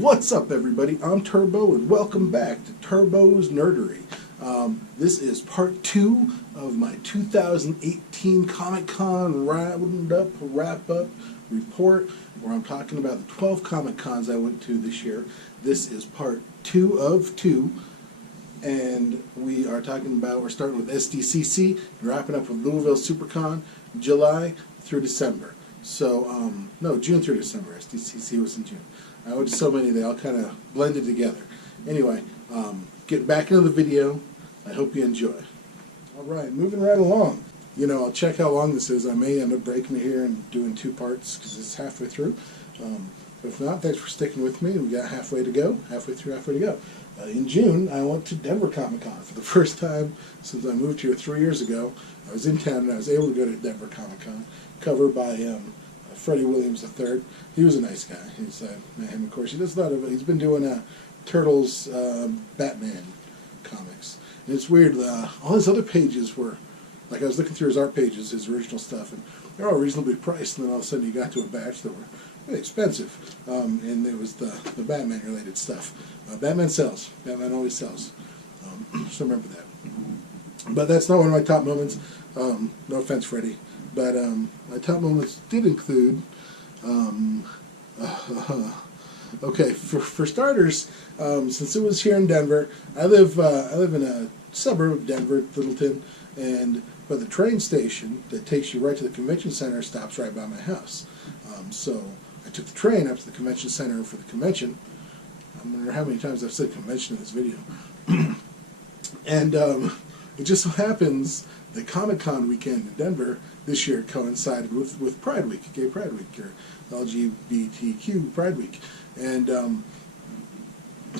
What's up, everybody? I'm Turbo, and welcome back to Turbo's Nerdery. This is part 2 of my 2018 Comic-Con wrap-up report, where I'm talking about the 12 Comic-Cons I went to this year. This is part 2 of 2, and we're starting with SDCC, and wrapping up with Louisville SuperCon, July through December. So, no, June through December. SDCC was in June. I went to so many, they all kind of blended together. Anyway, getting back into the video. I hope you enjoy. All right, moving right along. You know, I'll check how long this is. I may end up breaking it here and doing 2 parts because it's halfway through. If not, thanks for sticking with me. We got halfway to go. Halfway to go. In June, I went to Denver Comic Con for the first time since I moved here 3 years ago. I was in town and I was able to go to Denver Comic Con, covered by Freddie Williams III. He was a nice guy. He's met him, of course. He does a lot of. He's been doing Turtles, Batman comics. And it's weird. All his other pages were, like, I was looking through his art pages, his original stuff, and they're all reasonably priced. And then all of a sudden, you got to a batch that were really expensive, and it was the Batman related stuff. Batman sells. Batman always sells. So remember that. But that's not one of my top moments. No offense, Freddie. But my top moments did include, okay, for starters, since it was here in Denver, I live in a suburb of Denver, Littleton, but the train station that takes you right to the convention center stops right by my house. So I took the train up to the convention center for the convention. I wonder how many times I've said convention in this video. And it just so happens that Comic-Con weekend in Denver this year coincided with Pride Week, Gay Pride Week, or LGBTQ Pride Week. And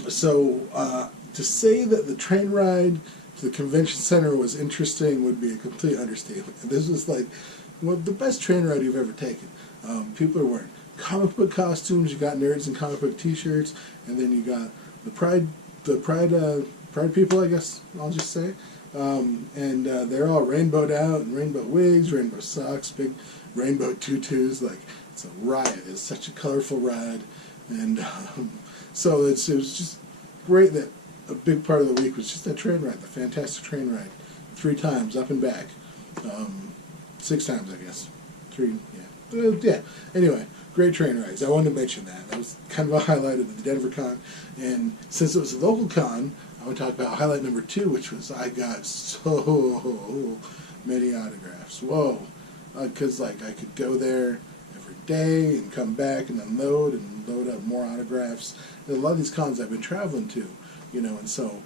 so to say that the train ride to the convention center was interesting would be a complete understatement. And this was like the best train ride you've ever taken. People are wearing comic book costumes, you got nerds in comic book t-shirts, and then you got the Pride people, I guess I'll just say. And they're all rainbowed out, and rainbow wigs, rainbow socks, big rainbow tutus. Like, it's a riot. It's such a colorful ride. And so it was just great that a big part of the week was just that train ride, the fantastic train ride. 3 times, up and back. 6 times, I guess. 3, yeah. Yeah. Anyway, great train rides. I wanted to mention that. That was kind of a highlight of the Denver Con. And since it was a local con, I want to talk about highlight number 2, which was I got so many autographs. Whoa. Because, like, I could go there every day and come back and unload and load up more autographs. And a lot of these cons I've been traveling to, you know, and so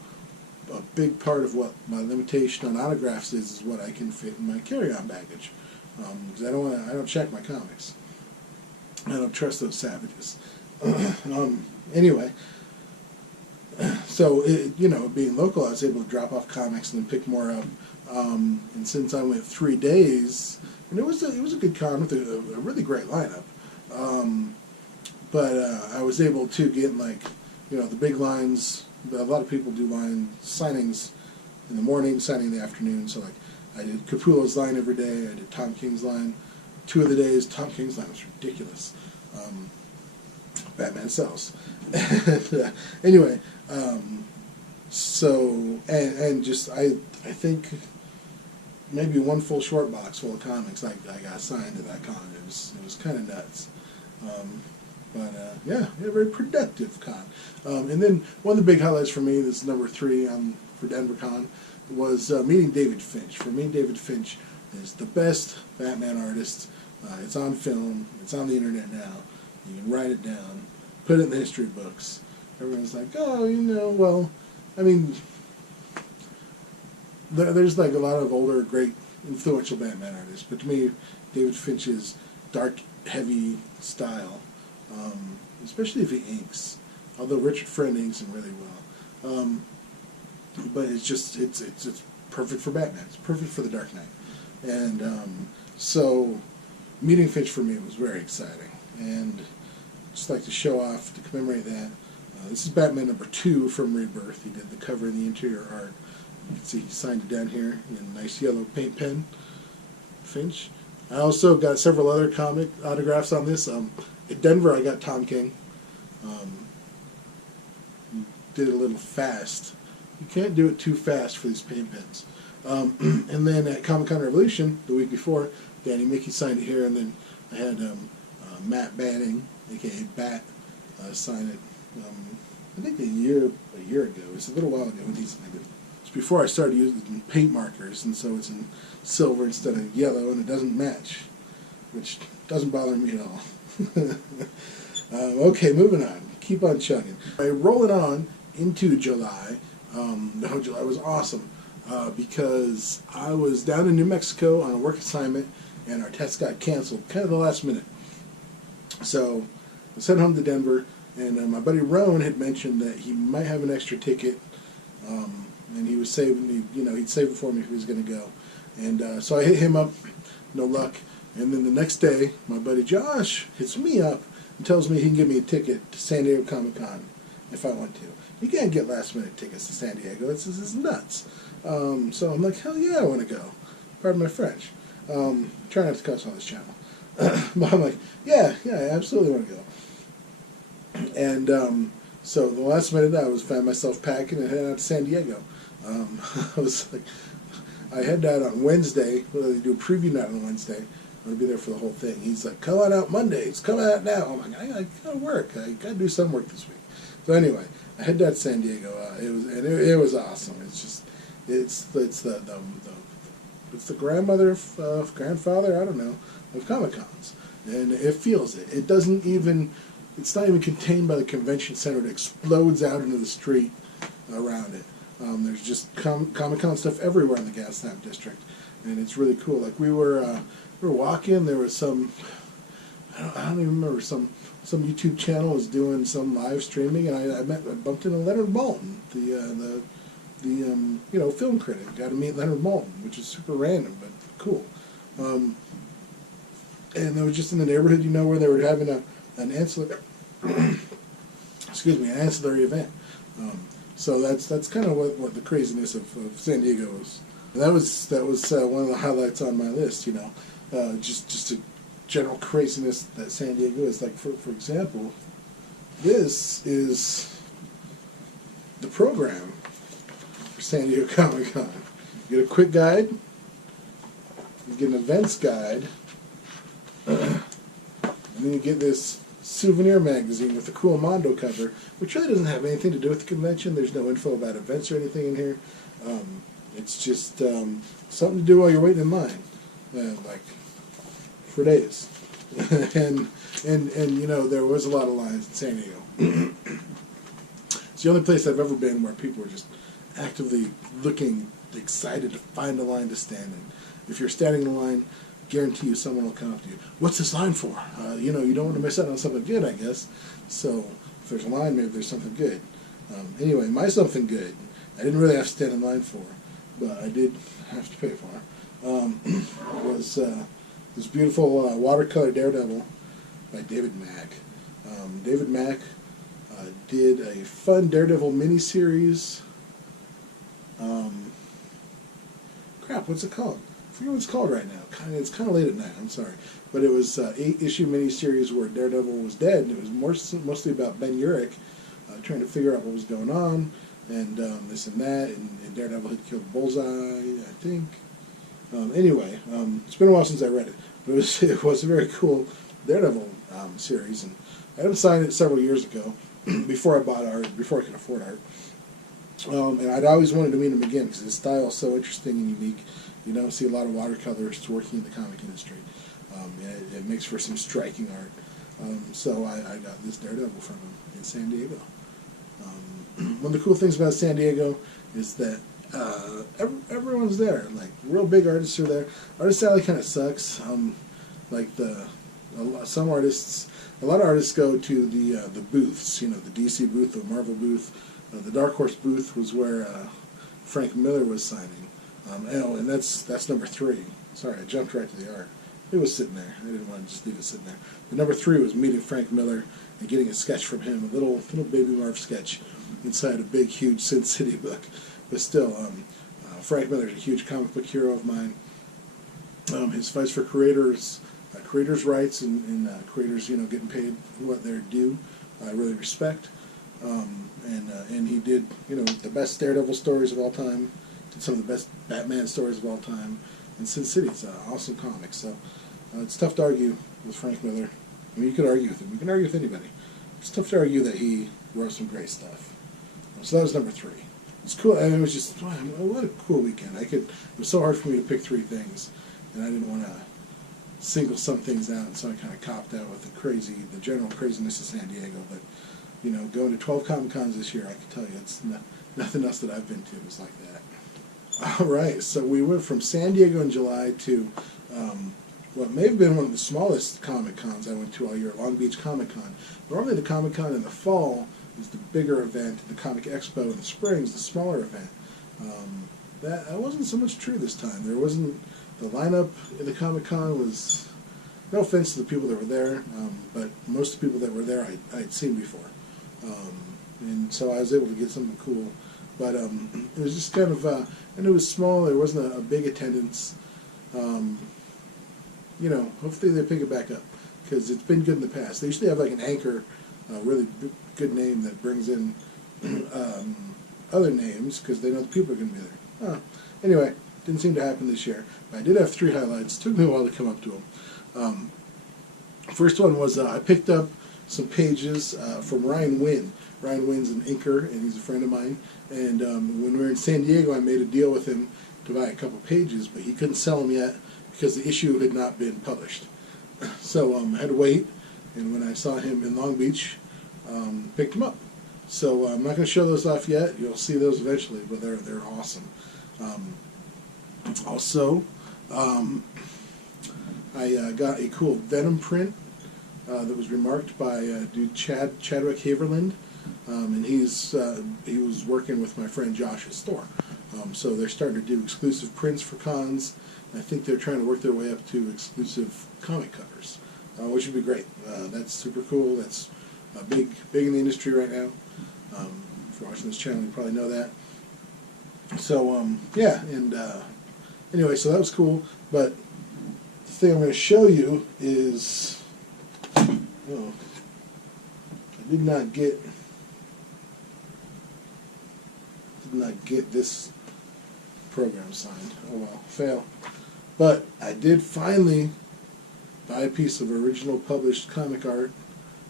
a big part of what my limitation on autographs is what I can fit in my carry-on baggage. Because I don't check my comics. I don't trust those savages. Anyway, so you know, being local, I was able to drop off comics and then pick more up. And since I went 3 days, and it was a good con with a really great lineup. But I was able to get, like, you know, the big lines. A lot of people do line signings in the morning, signing in the afternoon. So, like, I did Capullo's line every day. I did Tom King's line 2 of the days. Tom King's line was ridiculous. Batman sells. Anyway, so and just I think maybe 1 full short box full of comics I got signed to that con. It was kind of nuts. Yeah, very productive con. And then one of the big highlights for me, this is number 3 for Denver Con, was meeting David Finch. For me, David Finch is the best Batman artist. It's on film. It's on the internet now. You can write it down, put it in the history books. Everyone's like, oh, you know, well, I mean, there's like a lot of older, great, influential Batman artists. But to me, David Finch's dark, heavy style, especially if he inks, although Richard Friend inks him really well. But it's just, it's perfect for Batman. It's perfect for the Dark Knight. And so meeting Finch for me was very exciting. And just like to show off, to commemorate that. This is Batman number 2 from Rebirth. He did the cover and the interior art. You can see he signed it down here in a nice yellow paint pen. Finch. I also got several other comic autographs on this. In Denver, I got Tom King. did it a little fast. You can't do it too fast for these paint pens. And then at Comic-Con Revolution, the week before, Danny Mickey signed it here, and then I had Matt Banning, a.k.a. Bat, sign it, I think a year ago. It's a little while ago when he signed it. It's before I started using paint markers, and so it's in silver instead of yellow, and it doesn't match, which doesn't bother me at all. Okay, moving on. Keep on chugging. Rolling on into July. No, July was awesome because I was down in New Mexico on a work assignment, and our test got canceled kind of the last minute. So I sent home to Denver, and my buddy Roan had mentioned that he might have an extra ticket, and he was saving, he'd save it for me if he was going to go. And so I hit him up, no luck. And then the next day, my buddy Josh hits me up and tells me he can give me a ticket to San Diego Comic-Con if I want to. You can't get last-minute tickets to San Diego. It's nuts. So I'm like, hell yeah, I want to go. Pardon my French. Try not to cuss on this channel. But I'm like, yeah, I absolutely want to go. And so the last minute, I found myself packing and heading out to San Diego. I was like, I head out on Wednesday. Well, they do a preview night on Wednesday. I'm going to be there for the whole thing. He's like, come on out Monday. It's coming out now. I'm like, I got to work. I got to do some work this week. So anyway, I head out to San Diego. It was awesome. It's the grandfather, I don't know, of Comic-Cons. And it feels it. It doesn't even, it's not even contained by the convention center. It explodes out into the street around it. There's just Comic-Con stuff everywhere in the Gaslamp district. And it's really cool. Like we were walking, there was some, I don't even remember, some YouTube channel was doing some live streaming, and I bumped into Leonard Maltin, the film critic. Got to meet Leonard Maltin, which is super random but cool. And it was just in the neighborhood, where they were having an ancillary, an ancillary event. So that's kind of what the craziness of San Diego is. And that was one of the highlights on my list. Just a general craziness that San Diego is. Like for example, this is the program for San Diego Comic-Con. You get a quick guide, you get an events guide, and then you get this souvenir magazine with a cool Mondo cover, which really doesn't have anything to do with the convention. There's no info about events or anything in here. It's just something to do while you're waiting in line, like for days. and there was a lot of lines in San Diego. It's the only place I've ever been where people are just actively looking, excited to find a line to stand in. If you're standing in line, guarantee you someone will come up to you. What's this line for? You don't want to miss out on something good, I guess. So if there's a line, maybe there's something good. Anyway, my something good, I didn't really have to stand in line for, but I did have to pay for. Was this beautiful watercolor Daredevil by David Mack. David Mack did a fun Daredevil miniseries. What's it called? I forget what it's called right now. It's kind of late at night. I'm sorry, but it was 8-issue miniseries where Daredevil was dead, and it was mostly about Ben Urich trying to figure out what was going on, and this and that, and Daredevil had killed Bullseye, I think. Anyway, it's been a while since I read it, but it was a very cool Daredevil series, and I had him sign it several years ago before I bought art, before I could afford art. And I'd always wanted to meet him again because his style is so interesting and unique. You don't see a lot of watercolorists working in the comic industry. It makes for some striking art. So I got this Daredevil from him in San Diego. One of the cool things about San Diego is that everyone's there. Like, real big artists are there. Artist Alley kind of sucks. Some artists, a lot of artists go to the booths. The DC booth, the Marvel booth. The Dark Horse booth was where Frank Miller was signing. And that's number 3. Sorry, I jumped right to the art. It was sitting there. I didn't want to just leave it sitting there. The number 3 was meeting Frank Miller and getting a sketch from him, a little Baby Marv sketch inside a big, huge Sin City book. But still, Frank Miller's a huge comic book hero of mine. His fights for creators' rights and creators, getting paid what they're due, I really respect. And he did, you know, the best Daredevil stories of all time, did some of the best Batman stories of all time, and Sin City. It's an awesome comic. So it's tough to argue with Frank Miller. I mean, you could argue with him. You can argue with anybody. It's tough to argue that he wrote some great stuff. So that was number 3. It's cool. I mean, it was just, wow, what a cool weekend. It was so hard for me to pick 3 things, and I didn't want to single some things out, and so I kind of copped out with the general craziness of San Diego. But, you know, going to 12 Comic-Cons this year, I can tell you, it's nothing else that I've been to is like that. All right, so we went from San Diego in July to what may have been one of the smallest Comic-Cons I went to all year, Long Beach Comic-Con. Normally the Comic-Con in the fall is the bigger event, the Comic Expo in the spring is the smaller event. That wasn't so much true this time. The lineup in the Comic-Con was, no offense to the people that were there, but most of the people that were there I'd seen before. And so I was able to get something cool. But it was just kind of, and it was small, there wasn't a big attendance. You know, hopefully they pick it back up, because it's been good in the past. They usually have like an anchor, really good name that brings in other names, because they know the people are going to be there. Anyway, didn't seem to happen this year. But I did have 3 highlights. It took me a while to come up to them. First one was I picked up some pages from Ryan Wynn. Ryan Wynn's an inker, and he's a friend of mine. And when we were in San Diego, I made a deal with him to buy a couple pages, but he couldn't sell them yet because the issue had not been published. So I had to wait, and when I saw him in Long Beach, picked them up. So I'm not going to show those off yet. You'll see those eventually, but they're awesome. Also, I got a cool Venom print that was remarked by dude Chadwick Haverland, and he was working with my friend Josh's store. So they're starting to do exclusive prints for cons. I think they're trying to work their way up to exclusive comic covers, which would be great. That's super cool. That's big in the industry right now. If you're watching this channel, you probably know that. So yeah, and anyway, so that was cool. But the thing I'm going to show you is, I did not get this program signed. Oh well, fail. But I did finally buy a piece of original published comic art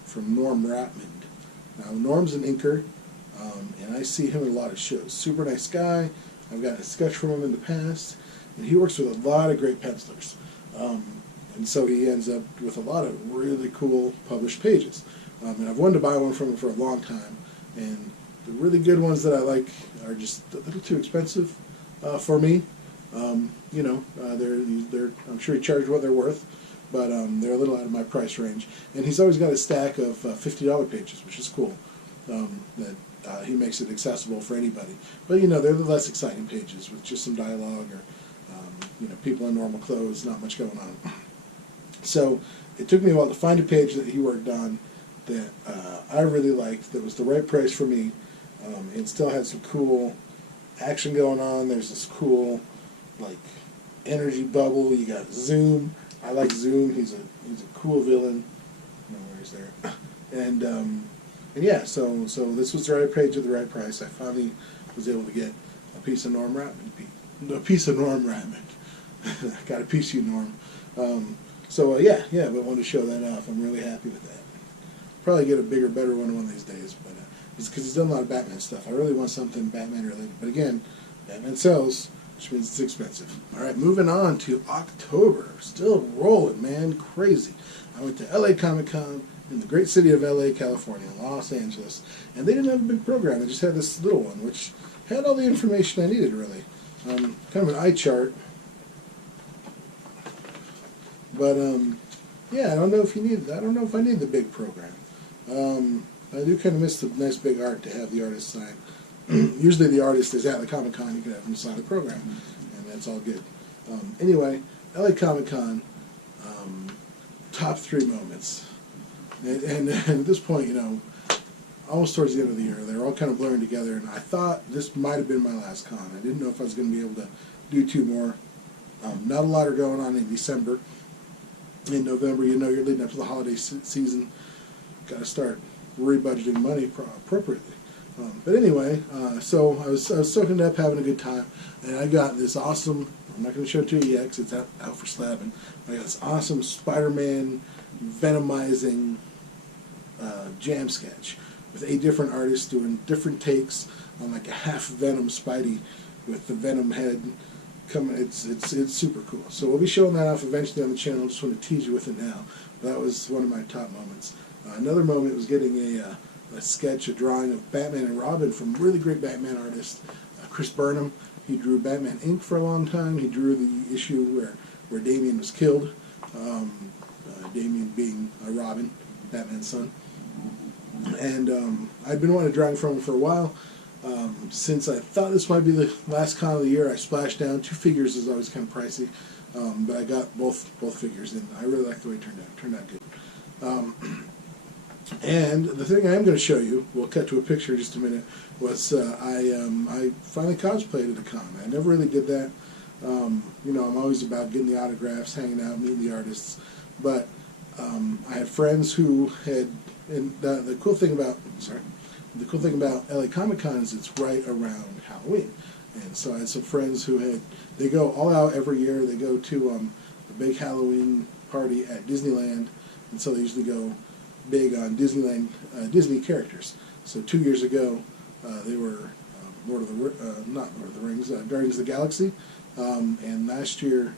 from Norm Ratmond. Now, Norm's an inker, and I see him in a lot of shows. Super nice guy. I've gotten a sketch from him in the past, and he works with a lot of great pencilers. And so he ends up with a lot of really cool published pages. And I've wanted to buy one from him for a long time, and the really good ones that I like are just a little too expensive for me. They're I'm sure he charged what they're worth, but they're a little out of my price range. And he's always got a stack of $50 pages, which is cool. That he makes it accessible for anybody. But they're the less exciting pages with just some dialogue or people in normal clothes, not much going on. So it took me a while to find a page that he worked on that I really liked, that was the right price for me, and still had some cool action going on. There's this cool energy bubble. You got Zoom. I like Zoom. He's a cool villain. No worries there. And yeah, so this was the right page at the right price. I finally was able to get a piece of Norm Ratmond. Got a piece of you, Norm. Yeah, but I wanted to show that off. I'm really happy with that. Probably get a bigger, better one of these days, but it's because he's done a lot of Batman stuff. I really want something Batman related, but again, Batman sells, which means it's expensive. All right, moving on to October. Still rolling, man, crazy. I went to LA Comic Con in the great city of LA, California, Los Angeles, and they didn't have a big program. They just had this little one, which had all the information I needed, really. Kind of an eye chart. But yeah, I don't know if I need the big program. I do kind of miss the nice big art to have the artist sign. Usually the artist is at the Comic Con, you can have them sign the program, and that's all good. Anyway, LA Comic Con, top 3 moments. And at this point, almost towards the end of the year, they were all kind of blurring together, and I thought this might have been my last con. I didn't know if I was going to be able to do 2 more. Not a lot are going on in December. In November, you're leading up to the holiday season. Got to start we're budgeting money appropriately. But anyway, so I was soaking up, having a good time, and I got this awesome, I'm not going to show it to you yet because it's out for slabbing, but I got this awesome Spider-Man venomizing jam sketch with 8 different artists doing different takes on like a half Venom Spidey with the Venom head coming. It's super cool. So we'll be showing that off eventually on the channel. I just want to tease you with it now. That was one of my top moments. Another moment was getting a sketch, a drawing of Batman and Robin from a really great Batman artist, Chris Burnham. He drew Batman Inc. for a long time. He drew the issue where Damian was killed. Damian being Robin, Batman's son. And I'd been wanting a drawing from him for a while. Since I thought this might be the last con of the year, I splashed down. 2 figures is always kind of pricey, but I got both figures in. I really like the way it turned out. It turned out good. And the thing I am going to show you, we'll cut to a picture in just a minute, was I finally cosplayed at a con. I never really did that. You know, I'm always about getting the autographs, hanging out, meeting the artists. But I had friends who had, and the cool thing about, the cool thing about LA Comic Con is it's right around Halloween. And so I had some friends who they go all out every year. They go to a big Halloween party at Disneyland, and so they usually go big on Disneyland, Disney characters. So 2 years ago, they were not Lord of the Rings, Guardians of the Galaxy, and last year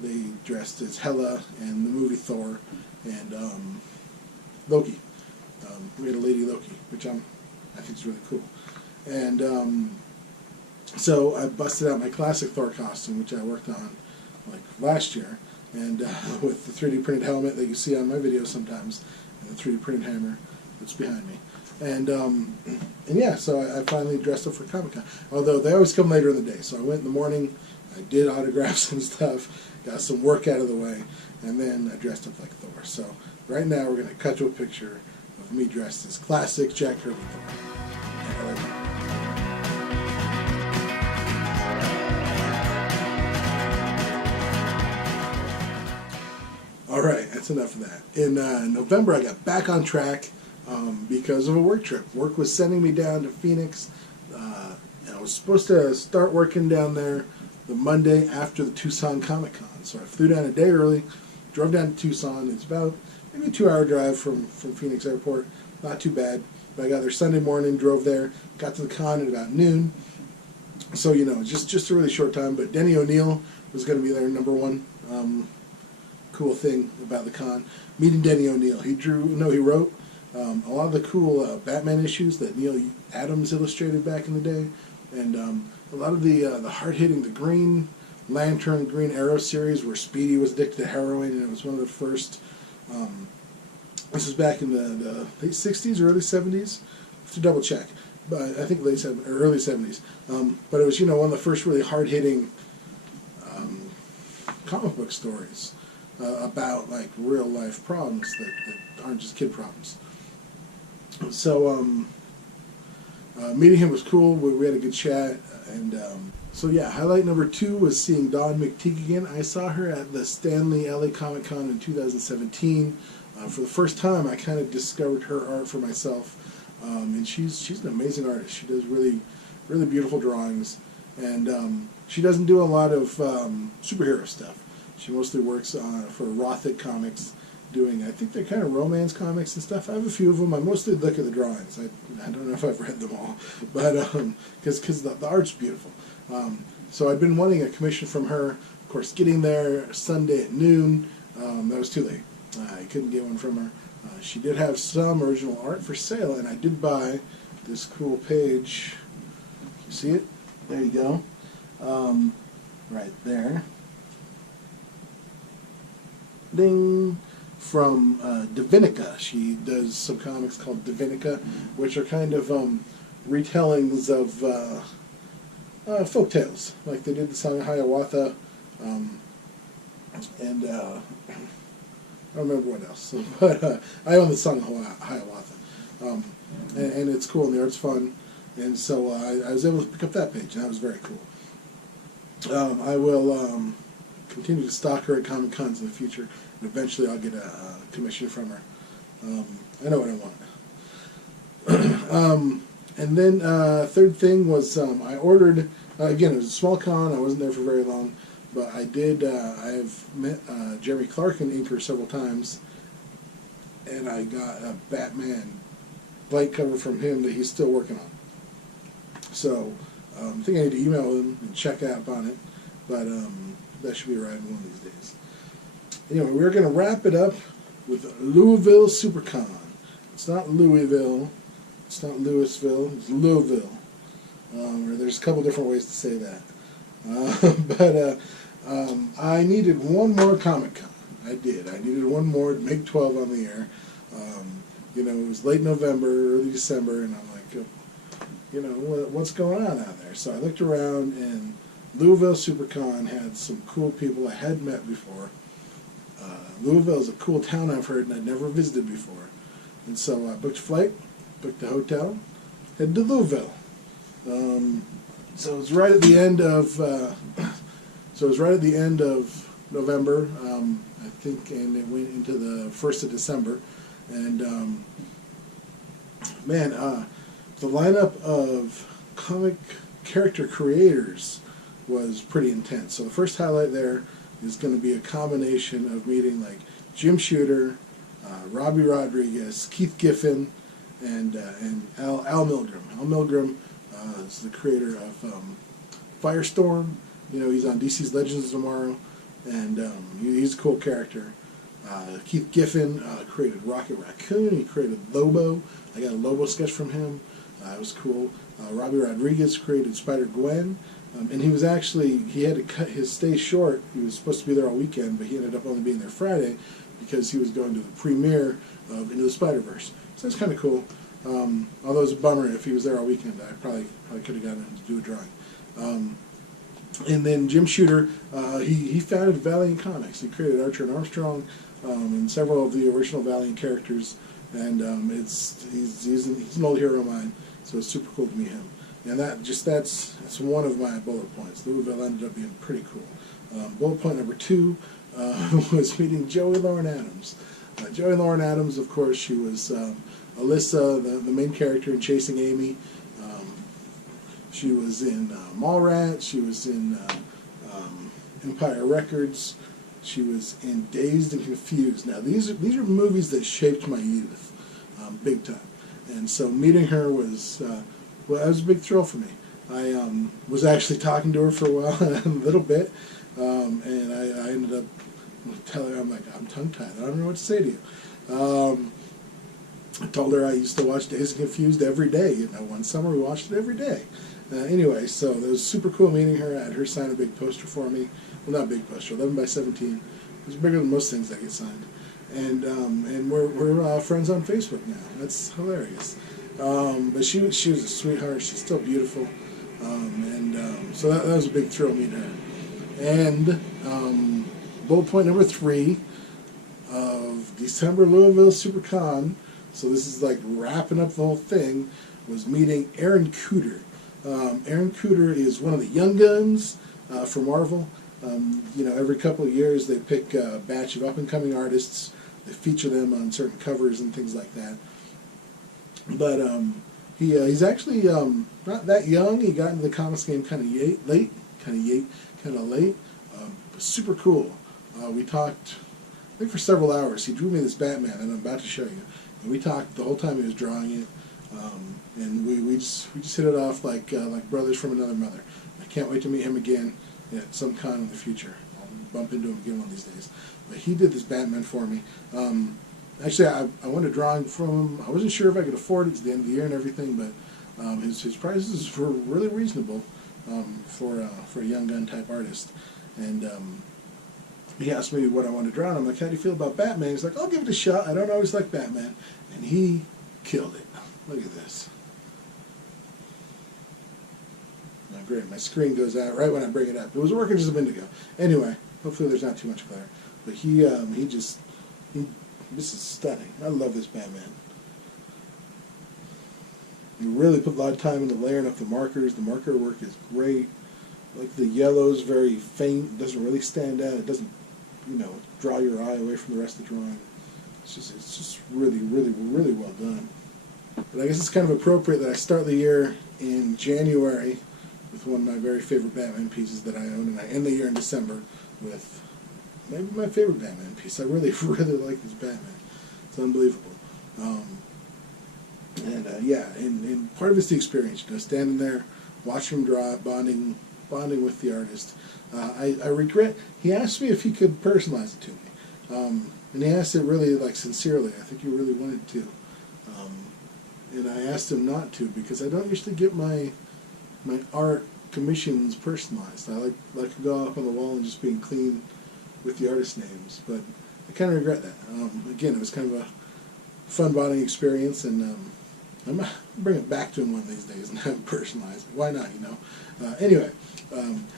they dressed as Hela in the movie Thor, and Loki. We had a Lady Loki, which I think is really cool. And so I busted out my classic Thor costume, which I worked on like last year, and with the 3D printed helmet that you see on my videos sometimes, and the 3D printed hammer that's behind me. And yeah, so I finally dressed up for Comic-Con. Although they always come later in the day, so I went in the morning, I did autographs and stuff, got some work out of the way, and then I dressed up like Thor. So right now we're going to cut to a picture of me dressed as classic Jack Kirby Thor. Alright, that's enough of that. In November I got back on track because of a work trip. Work was sending me down to Phoenix, and I was supposed to start working down there the Monday after the Tucson Comic Con. So I flew down a day early, drove down to Tucson. It's about maybe a 2-hour drive from Phoenix Airport. Not too bad. But I got there Sunday morning, drove there, got to the con at about noon. So, you know, just a really short time. But Denny O'Neil was going to be there, number one cool thing about the con. Meeting Denny O'Neil. He wrote a lot of the cool Batman issues that Neil Adams illustrated back in the day. And a lot of the hard-hitting, the Green Lantern, Green Arrow series where Speedy was addicted to heroin, and it was one of the first, this was back in the late 60s or early 70s, I have to double check, but I think late 70s, or early 70s, but it was, you know, one of the first really hard-hitting comic book stories about, like, real-life problems that aren't just kid problems. So, meeting him was cool. We had a good chat, and so yeah, highlight number 2 was seeing Dawn McTeague again. I saw her at the Stanley LA Comic Con in 2017. For the first time, I kind of discovered her art for myself, and she's an amazing artist. She does really, really beautiful drawings, and she doesn't do a lot of superhero stuff. She mostly works for Rothic Comics, doing, I think they're kind of romance comics and stuff. I have a few of them. I mostly look at the drawings. I don't know if I've read them all, but because the art's beautiful. So I've been wanting a commission from her. Of course, getting there Sunday at noon, that was too late. I couldn't get one from her. She did have some original art for sale, and I did buy this cool page. You see it? There you go. Right there. Ding! From Divinica. She does some comics called Divinica, which are kind of retellings of folk tales. Like they did the song Hiawatha, and I don't remember what else, but I own the song Hiawatha, and it's cool and the art's fun, and so I was able to pick up that page, and that was very cool. I will continue to stalk her at Comic Cons in the future, and eventually I'll get a commission from her. I know what I want. And then third thing was I ordered, again, it was a small con, I wasn't there for very long, but I did, I've met Jeremy Clark and inker several times, and I got a Batman blank cover from him that he's still working on. So I think I need to email him and check up on it, but that should be arriving one of these days. Anyway, we're going to wrap it up with Louisville SuperCon. It's not Louisville, it's not Louisville, it's Louisville. There's a couple different ways to say that. I needed one more Comic-Con. I did. I needed one more to make 12 on the air. It was late November, early December, and I'm like, what's going on out there? So I looked around, and Louisville SuperCon had some cool people I hadn't met before. Louisville is a cool town, I've heard, and I'd never visited before. And so I booked a flight, booked a hotel, headed to Louisville. So it was right at the end of November, I think, and it went into the 1st of December. And the lineup of comic character creators was pretty intense. So the first highlight there is going to be a combination of meeting like Jim Shooter, Robbie Rodriguez, Keith Giffen, and Al Milgrom. Al Milgrom is the creator of Firestorm. He's on DC's Legends of Tomorrow, and he's a cool character. Keith Giffen created Rocket Raccoon. He created Lobo. I got a Lobo sketch from him. It was cool. Robbie Rodriguez created Spider-Gwen. And he had to cut his stay short. He was supposed to be there all weekend, but he ended up only being there Friday because he was going to the premiere of Into the Spider-Verse. So that's kind of cool. Although it's a bummer if he was there all weekend. I probably could have gotten him to do a drawing. And then Jim Shooter, he founded Valiant Comics. He created Archer and Armstrong and several of the original Valiant characters. And he's an old hero of mine, so it's super cool to meet him. And that's one of my bullet points. Louisville ended up being pretty cool. Bullet point number 2 was meeting Joey Lauren Adams. Joey Lauren Adams, of course, she was Alyssa, the main character in Chasing Amy. She was in Mallrats. She was in Empire Records. She was in Dazed and Confused. Now, these are movies that shaped my youth, big time. And so meeting her was that was a big thrill for me. I was actually talking to her for a while, a little bit, and I ended up telling her, I'm tongue-tied. I don't know what to say to you. I told her I used to watch Dazed and Confused every day. One summer we watched it every day. Anyway, so it was super cool meeting her. I had her sign a big poster for me. Well, not a big poster, 11 by 17. It was bigger than most things that get signed. And we're friends on Facebook now. That's hilarious. But she was a sweetheart. She's still beautiful. So that was a big thrill meeting her. And bullet point number 3 of December Louisville SuperCon, so this is like wrapping up the whole thing, was meeting Aaron Cooter. Aaron Cooter is one of the young guns for Marvel. Every couple of years they pick a batch of up-and-coming artists. They feature them on certain covers and things like that. But he's actually not that young. He got into the comics game kind of late. Super cool. We talked, I think, for several hours. He drew me this Batman, and I'm about to show you. And we talked the whole time he was drawing it. And we just hit it off like brothers from another mother. I can't wait to meet him again at some con in the future. I'll bump into him again one of these days. But he did this Batman for me. Actually, I wanted a drawing from him. I wasn't sure if I could afford it at the end of the year and everything, but his prices were really reasonable for a young gun type artist. And he asked me what I wanted to draw, and I'm like, how do you feel about Batman? He's like, I'll give it a shot. I don't always like Batman. And he killed it. Look at this. Oh, great. My screen goes out right when I bring it up. It was working just a minute ago. Anyway, hopefully there's not too much glare. But this is stunning. I love this Batman. You really put a lot of time into layering up the markers. The marker work is great. Like the yellow's very faint. It doesn't really stand out. It doesn't, draw your eye away from the rest of the drawing. It's just really, really, really well done. But I guess it's kind of appropriate that I start the year in January with one of my very favorite Batman pieces that I own, and I end the year in December with maybe my favorite Batman piece. I really, really like this Batman. It's unbelievable. And part of it's the experience, standing there, watching him draw it, bonding with the artist. I regret, he asked me if he could personalize it to me. And he asked it really, sincerely. I think he really wanted to. And I asked him not to, because I don't usually get my art commissions personalized. I like to go up on the wall and just being clean with the artist names. But I kind of regret that. Again, it was kind of a fun bonding experience, and I might bring it back to him one of these days and have it personalized. Why not, Anyway,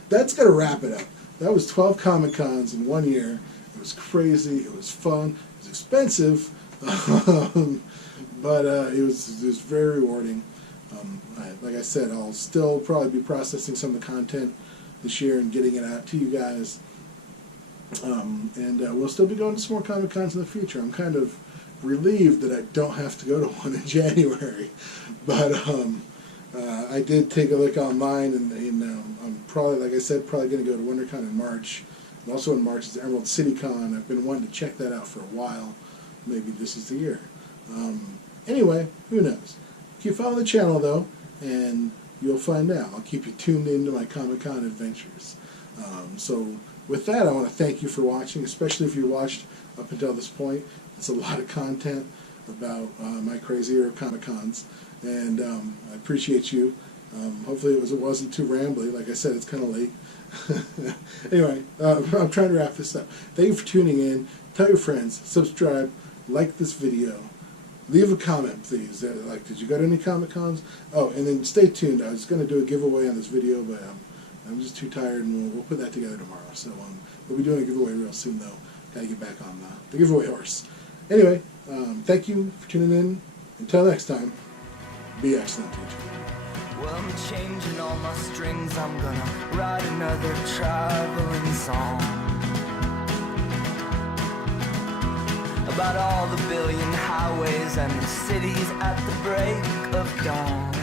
that's going to wrap it up. That was 12 Comic-Cons in 1 year. It was crazy. It was fun. It was expensive. But it was very rewarding. Like I said, I'll still probably be processing some of the content this year and getting it out to you guys. And we'll still be going to some more Comic-Cons in the future. I'm kind of relieved that I don't have to go to one in January. But I did take a look online, and I'm probably, like I said, probably going to go to WonderCon in March. And also in March is Emerald City Con. I've been wanting to check that out for a while. Maybe this is the year. Anyway, who knows? Keep following the channel, though, and you'll find out. I'll keep you tuned into my Comic-Con adventures. So with that, I want to thank you for watching, especially if you watched up until this point. It's a lot of content about my crazy year of Comic-Cons, and I appreciate you. Hopefully it wasn't too rambly. Like I said, it's kind of late. Anyway, I'm trying to wrap this up. Thank you for tuning in. Tell your friends, subscribe, like this video. Leave a comment, please. Did you go to any Comic-Cons? Oh, and then stay tuned. I was going to do a giveaway on this video, but I'm just too tired, and we'll put that together tomorrow. So we'll be doing a giveaway real soon, though. Got to get back on the giveaway horse. Anyway, thank you for tuning in. Until next time, be excellent to each other. Well, I'm changing all my strings. I'm gonna write another traveling song about all the billion highways and the cities at the break of dawn.